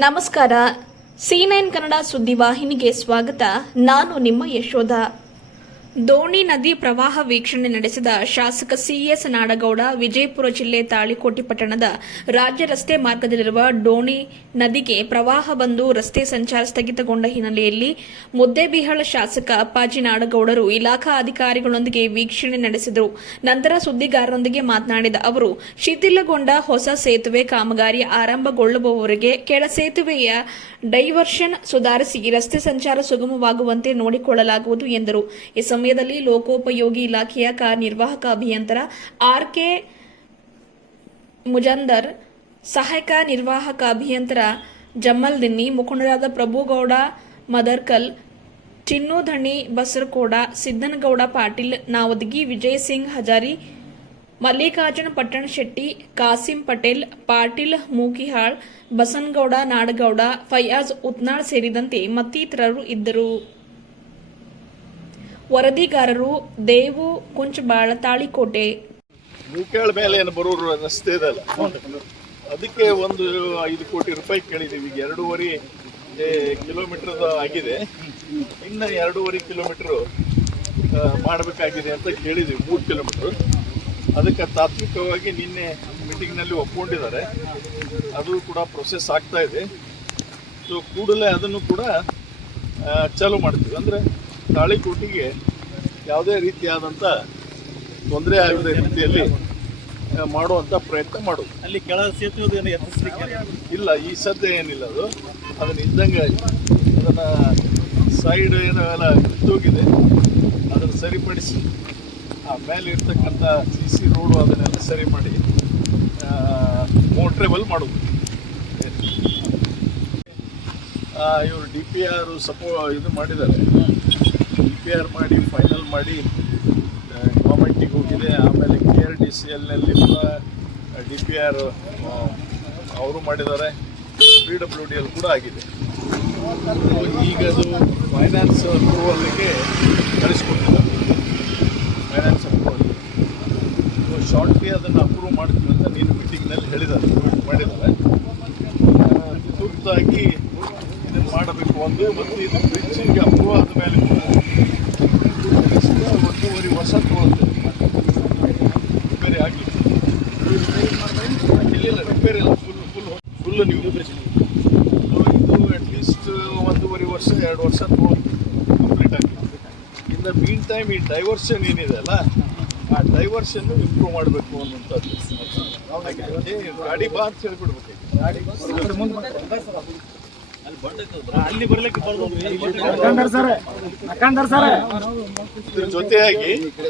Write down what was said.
ನಮಸ್ಕಾರ. C9 ಕನ್ನಡ ಸುದ್ದಿವಾಹಿನಿಗೆ ಸ್ವಾಗತ. ನಾನು ನಿಮ್ಮ ಯಶೋಧ. ದೋಣಿ ನದಿ ಪ್ರವಾಹ ವೀಕ್ಷಣೆ ನಡೆಸಿದ ಶಾಸಕ CS ನಾಡಗೌಡ ವಿಜಯಪುರ ಜಿಲ್ಲೆ ತಾಳಿಕೋಟೆ ಪಟ್ಟಣದ ರಾಜ್ಯ ರಸ್ತೆ ಮಾರ್ಗದಲ್ಲಿರುವ ಡೋಣಿ ನದಿಗೆ ಪ್ರವಾಹ ಬಂದು ರಸ್ತೆ ಸಂಚಾರ ಸ್ಥಗಿತಗೊಂಡ ಹಿನ್ನೆಲೆಯಲ್ಲಿ ಮುದ್ದೇಬಿಹಾಳ ಶಾಸಕ ಅಪ್ಪಾಜಿ ನಾಡಗೌಡರು ಇಲಾಖಾ ಅಧಿಕಾರಿಗಳೊಂದಿಗೆ ವೀಕ್ಷಣೆ ನಡೆಸಿದರು. ನಂತರ ಸುದ್ದಿಗಾರರೊಂದಿಗೆ ಮಾತನಾಡಿದ ಅವರು, ಶಿಥಿಲಗೊಂಡ ಹೊಸ ಸೇತುವೆ ಕಾಮಗಾರಿ ಆರಂಭಗೊಳ್ಳುವವರೆಗೆ ಕೆಳ ಸೇತುವೆಯ ಡೈವರ್ಷನ್ ಸುಧಾರಿಸಿ ರಸ್ತೆ ಸಂಚಾರ ಸುಗಮವಾಗುವಂತೆ ನೋಡಿಕೊಳ್ಳಲಾಗುವುದು ಎಂದರು. ಈ ಸಮಯದಲ್ಲಿ ಲೋಕೋಪಯೋಗಿ ಇಲಾಖೆಯ ಕಾರ್ಯನಿರ್ವಾಹಕ ಅಭಿಯಂತರ RK ಮುಜಂದರ್, ಸಹಾಯಕ ನಿರ್ವಾಹಕ ಅಭಿಯಂತರ ಜಮ್ಮಲ್ ದಿನ್ನಿ, ಮುಖಂಡರಾದ ಪ್ರಭುಗೌಡ ಮದರ್ಕಲ್, ಚಿನ್ನು ಧಣಿ ಬಸರಕೋಡ, ಸಿದ್ದನಗೌಡ ಪಾಟೀಲ್ ನಾವದಗಿ, ವಿಜಯ್ ಸಿಂಗ್ ಹಜಾರಿ, ಮಲ್ಲಿಕಾರ್ಜುನ ಪಟ್ಟಣ ಶೆಟ್ಟಿ, ಕಾಸಿಂ ಪಟೇಲ್, ಪಾಟೀಲ್ ಮೂಕಿಹಾಳ್, ಬಸನಗೌಡ ನಾಡಗೌಡ, ಫಯಾಜ್ ಉತ್ನಾಳ್ ಸೇರಿದಂತೆ ಮತ್ತಿತರರು ಇದ್ದರು. ವರದಿಗಾರರು ದೇವು ಕುಂಚಬಾಳ, ತಾಳಿಕೋಟೆ. ಮೂಕ್ಯಾಳ ಮೇಲೆ ಏನು ಬರೋ ರಸ್ತೆ ಇದಲ್ಲ, ಅದಕ್ಕೆ ಒಂದು 5 ಕೋಟಿ ರೂಪಾಯಿ ಕೇಳಿದ್ದೀವಿ. ಈಗ 2.5 ಕಿಲೋಮೀಟರ್ ಆಗಿದೆ, ಇನ್ನು 2.5 ಕಿಲೋಮೀಟರ್ ಮಾಡಬೇಕಾಗಿದೆ ಅಂತ ಕೇಳಿದ್ದೀವಿ. 3 ಕಿಲೋಮೀಟರ್ ಅದಕ್ಕೆ ತಾತ್ವಿಕವಾಗಿ ನಿನ್ನೆ ಮೀಟಿಂಗ್ನಲ್ಲಿ ಒಪ್ಕೊಂಡಿದ್ದಾರೆ. ಅದು ಕೂಡ ಪ್ರೊಸೆಸ್ ಆಗ್ತಾ ಇದೆ. ಸೊ ಕೂಡಲೇ ಅದನ್ನು ಕೂಡ ಚಾಲೂ ಮಾಡ್ತೀವಿ. ಅಂದರೆ ತಾಳಿಕೋಟಿಗೆ ಯಾವುದೇ ರೀತಿಯಾದಂಥ ತೊಂದರೆ ಆಗದ ರೀತಿಯಲ್ಲಿ ಮಾಡುವಂಥ ಪ್ರಯತ್ನ ಮಾಡೋದು. ಅಲ್ಲಿ ಕೆಳ ಸೇತುವೆ ಎತ್ತಿಸ್ಲಿಕ್ಕೆ ಇಲ್ಲ, ಈ ಸದ್ಯ ಏನಿಲ್ಲ. ಅದನ್ನು ಇದ್ದಂಗೆ ಅದನ್ನು ಸೈಡ್ ಏನೋ ಎಲ್ಲ ಕಿತ್ತೋಗಿದೆ, ಅದನ್ನು ಸರಿಪಡಿಸಿ ಆ ಮೇಲೆ ಇರ್ತಕ್ಕಂಥ CC ರೋಡು ಅದನ್ನೆಲ್ಲ ಸರಿ ಮಾಡಿ ಮೋಟ್ರೇಬಲ್ ಮಾಡೋದು. ಇವರು DPR ಇದು ಮಾಡಿದ್ದಾರೆ. DPR ಮಾಡಿ ಫೈನಲ್ ಮಾಡಿ ಗೌರ್ಮೆಂಟಿಗೆ ಹೋಗಿದೆ. ಆಮೇಲೆ KRDCLನಲ್ಲಿ ಕೂಡ DPR ಅವರು ಮಾಡಿದ್ದಾರೆ. PWDL ಕೂಡ ಆಗಿದೆ. ಈಗ ಅದು ಫೈನಾನ್ಸ್ ಅಪ್ರೂವಲ್ಗೆ ಕಳಿಸ್ಕೊಟ್ಟಿದ್ದಾರೆ. ಫೈನಾನ್ಸ್ ಅಪ್ರೂವಲ್ ಶಾರ್ಟ್ಲಿ ಅದನ್ನು ಅಪ್ರೂವ್ ಮಾಡ್ತೀವಿ ಅಂತ ನೀನು ಮೀಟಿಂಗ್ನಲ್ಲಿ ಮಾಡಿದ್ದಾರೆ. ತುರ್ತಾಗಿ ಇದನ್ನು ಮಾಡಬೇಕು ಒಂದು, ಮತ್ತು ಇದು ಬ್ರಿಡ್ಜಿಗೆ ಅಪ್ರೂವ್ ಆದ ಮೇಲೆ 1.5 ವರ್ಷ ತೊಗೊಳುತ್ತೆ ರಿಪೇರಿ ಆಗಲಿ. ಇಲ್ಲ ರಿಪೇರಿ ಇಲ್ಲ, ಫುಲ್ ನೀವು ಇದು ಅಟ್ಲೀಸ್ಟ್ 1.5 ವರ್ಷ 2 ವರ್ಷ ತೊಗೊಳುತ್ತೆ ಕಂಪ್ಲೀಟ್ ಆಗಿ. ಇನ್ ದ ಮೀನ್ ಟೈಮ್ ಈ ಡೈವರ್ಷನ್ ಏನಿದೆ ಅಲ್ಲ, ಆ ಡೈವರ್ಷನ್ ಇಂಪ್ರೂವ್ ಮಾಡಬೇಕು ಅನ್ನುವಂಥದ್ದು. ಗಾಡಿ ಬಾ ಅಂತ ಹೇಳ್ಬಿಡ್ಬೇಕು. ಅಲ್ಲಿ ಬರ್ಲಿಕ್ಕೆ ಇದ್ರ ಜೊತೆಯಾಗಿ